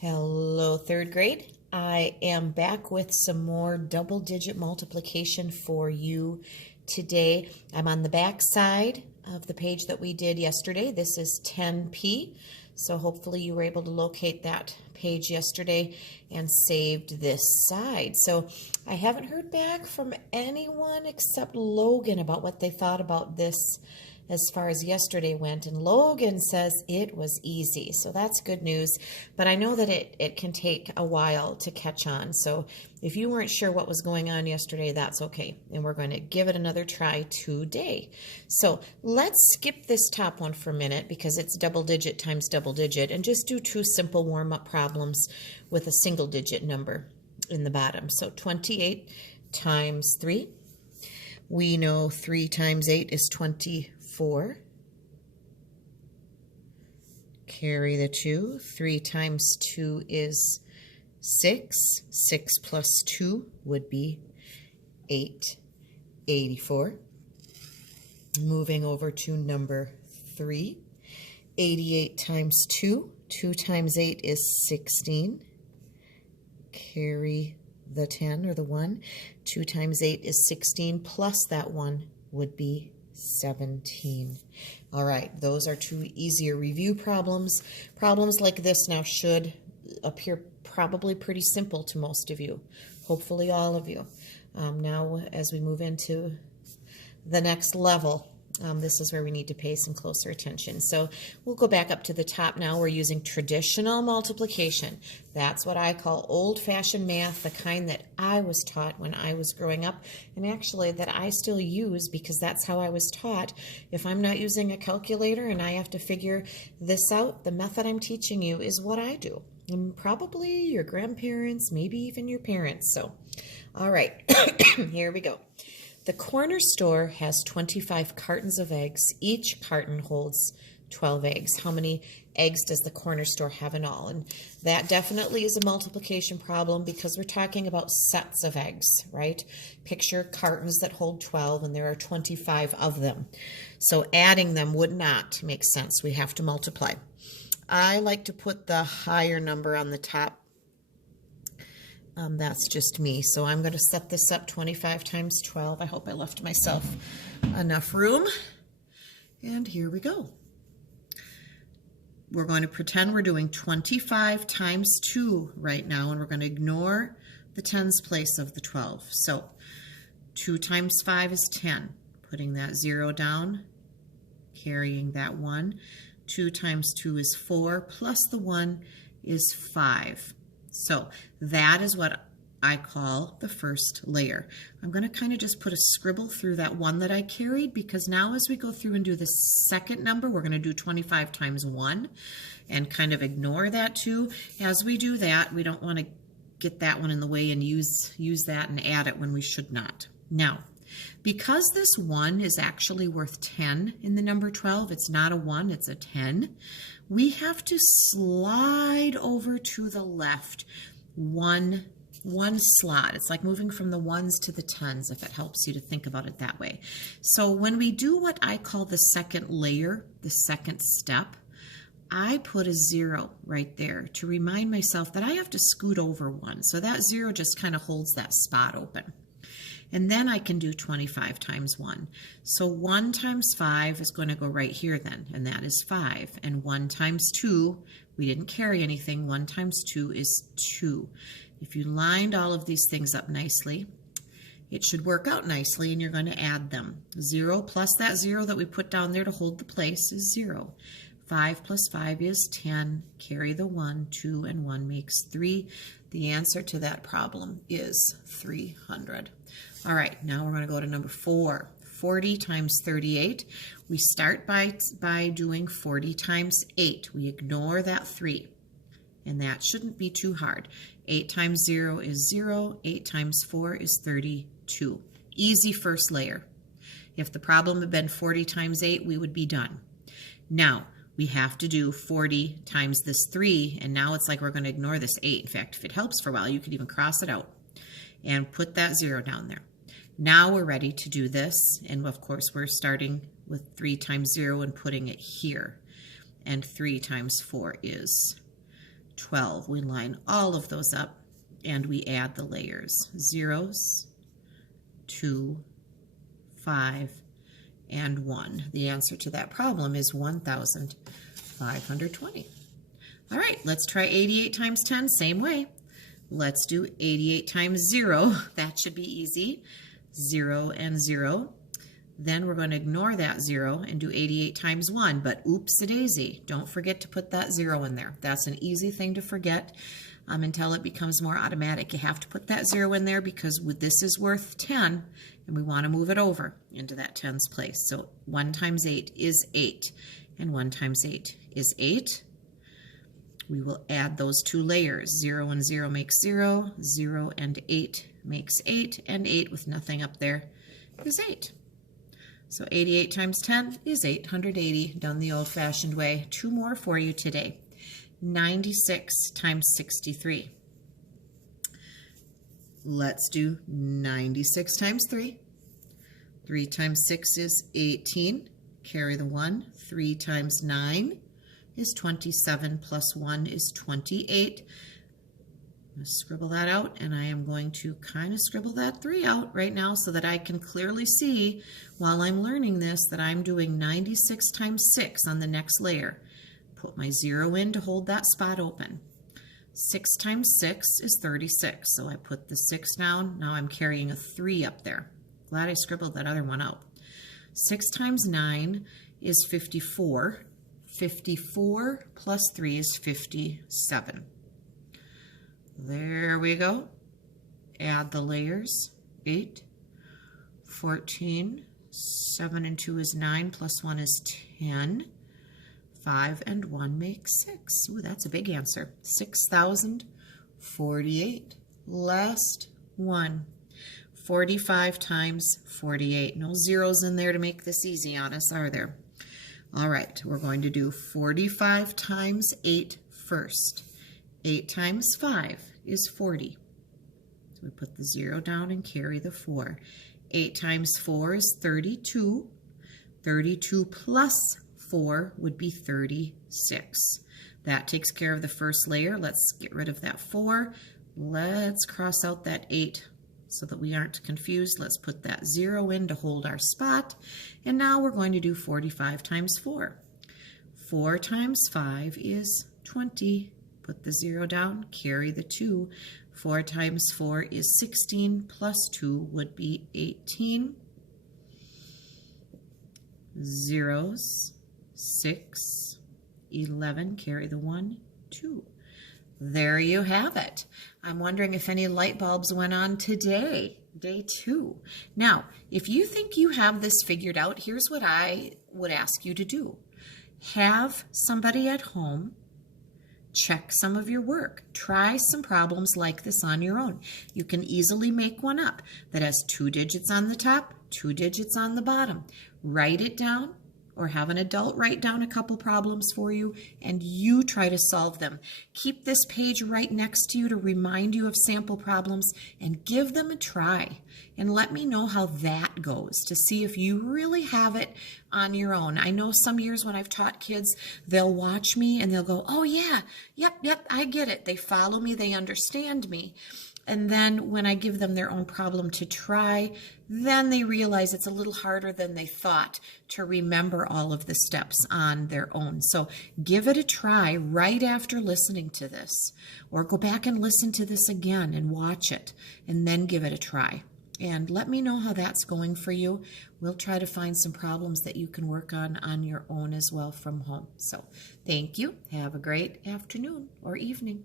Hello, third grade. I am back with some more double-digit multiplication for you today. I'm on the back side of the page that we did yesterday. This is 10p, so hopefully you were able to locate that page yesterday and saved this side. So I haven't heard back from anyone except Logan about what they thought about this as far as yesterday went, and Logan says it was easy, so that's good news, but I know that it can take a while to catch on. So if you weren't sure what was going on yesterday, that's okay, and we're going to give it another try today. So let's skip this top one for a minute because it's double digit times double digit, and just do two simple warm-up problems with a single digit number in the bottom. So 28 times 3. We know 3 times 8 is 24. Carry the 2. 3 times 2 is 6. 6 plus 2 would be 8. 84. Moving over to number 3. 88 times 2. 2 times 8 is 16. Carry the 10 or the 1. 2 times 8 is 16, plus that 1 would be 17. All right, those are two easier review problems. Problems like this now should appear probably pretty simple to most of you, hopefully all of you. Now, as we move into the next level, this is where we need to pay some closer attention. So we'll go back up to the top now. We're using traditional multiplication. That's what I call old-fashioned math, the kind that I was taught when I was growing up, and actually that I still use because that's how I was taught. If I'm not using a calculator and I have to figure this out, the method I'm teaching you is what I do. And probably your grandparents, maybe even your parents. So, all right, here we go. The corner store has 25 cartons of eggs. Each carton holds 12 eggs. How many eggs does the corner store have in all? And that definitely is a multiplication problem because we're talking about sets of eggs, right? Picture cartons that hold 12 and there are 25 of them. So adding them would not make sense. We have to multiply. I like to put the higher number on the top. That's just me. So I'm going to set this up 25 times 12. I hope I left myself enough room. And here we go. We're going to pretend we're doing 25 times 2 right now, and we're going to ignore the tens place of the 12. So 2 times 5 is 10. Putting that 0 down, carrying that 1. 2 times 2 is 4, plus the 1 is 5. So that is what I call the first layer. I'm going to kind of just put a scribble through that 1 that I carried, because now as we go through and do the second number, we're going to do 25 times 1 and kind of ignore that 2. As we do that, we don't want to get that one in the way and use that and add it when we should not. Now, because this 1 is actually worth 10 in the number 12, it's not a 1, it's a 10, we have to slide over to the left one slot. It's like moving from the 1s to the 10s, if it helps you to think about it that way. So when we do what I call the second layer, the second step, I put a 0 right there to remind myself that I have to scoot over 1. So that 0 just kind of holds that spot open. And then I can do 25 times 1. So 1 times 5 is going to go right here then, and that is 5. And 1 times 2, we didn't carry anything. 1 times 2 is 2. If you lined all of these things up nicely, it should work out nicely, and you're going to add them. 0 plus that 0 that we put down there to hold the place is 0. 5 plus 5 is 10. Carry the 1. 2 and 1 makes 3. The answer to that problem is 300. All right, now we're going to go to number 4. 40 times 38. We start by doing 40 times 8. We ignore that 3, and that shouldn't be too hard. 8 times 0 is 0. 8 times 4 is 32. Easy first layer. If the problem had been 40 times 8, we would be done. Now, we have to do 40 times this 3, and now it's like we're going to ignore this 8. In fact, if it helps for a while, you could even cross it out and put that 0 down there. Now we're ready to do this, and of course we're starting with 3 times 0 and putting it here. And 3 times 4 is 12. We line all of those up and we add the layers. Zeros, 2, 5, and 1. The answer to that problem is 1,520. All right, let's try 88 times 10, same way. Let's do 88 times 0. That should be easy. 0 and 0. Then we're going to ignore that 0 and do 88 times 1, but oops-a-daisy. Don't forget to put that 0 in there. That's an easy thing to forget until it becomes more automatic. You have to put that 0 in there because this is worth 10, and we want to move it over into that tens place. So 1 times 8 is 8, and 1 times 8 is 8. We will add those two layers. 0 and 0 makes 0, 0 and 8 makes 8, and 8 with nothing up there is 8. So 88 times 10 is 880, done the old-fashioned way. 2 more for you today. 96 times 63. Let's do 96 times 3. 3 times 6 is 18. Carry the 1. 3 times 9 is 27 plus 1 is 28. I'm going to scribble that out, and I am going to kind of scribble that 3 out right now so that I can clearly see while I'm learning this that I'm doing 96 times 6 on the next layer. Put my 0 in to hold that spot open. 6 times 6 is 36, so I put the 6 down. Now I'm carrying a 3 up there. Glad I scribbled that other one out. 6 times 9 is 54. 54 plus 3 is 57. There we go. Add the layers. 8, 14, 7 and 2 is 9, plus 1 is 10. 5 and 1 makes 6. Ooh, that's a big answer. 6,048. Last one. 45 times 48. No zeros in there to make this easy on us, are there? All right, we're going to do 45 times 8 first. 8 times 5 is 40. So we put the 0 down and carry the 4. 8 times 4 is 32. 32 plus 4 would be 36. That takes care of the first layer. Let's get rid of that 4. Let's cross out that 8 so that we aren't confused. Let's put that 0 in to hold our spot. And now we're going to do 45 times 4. 4 times 5 is 20. Put the 0 down, carry the 2. 4 times 4 is 16, plus 2 would be 18. Zeros, 6, 11, carry the 1, 2. There you have it. I'm wondering if any light bulbs went on today, day 2. Now, if you think you have this figured out, here's what I would ask you to do. Have somebody at home check some of your work. Try some problems like this on your own. You can easily make one up that has 2 digits on the top, 2 digits on the bottom. Write it down or have an adult write down a couple problems for you and you try to solve them. Keep this page right next to you to remind you of sample problems and give them a try. And let me know how that goes to see if you really have it on your own. I know some years when I've taught kids, they'll watch me and they'll go, oh yeah, yep, I get it. They follow me, they understand me. And then when I give them their own problem to try, then they realize it's a little harder than they thought to remember all of the steps on their own. So give it a try right after listening to this, or go back and listen to this again and watch it, and then give it a try. And let me know how that's going for you. We'll try to find some problems that you can work on your own as well from home. So thank you. Have a great afternoon or evening.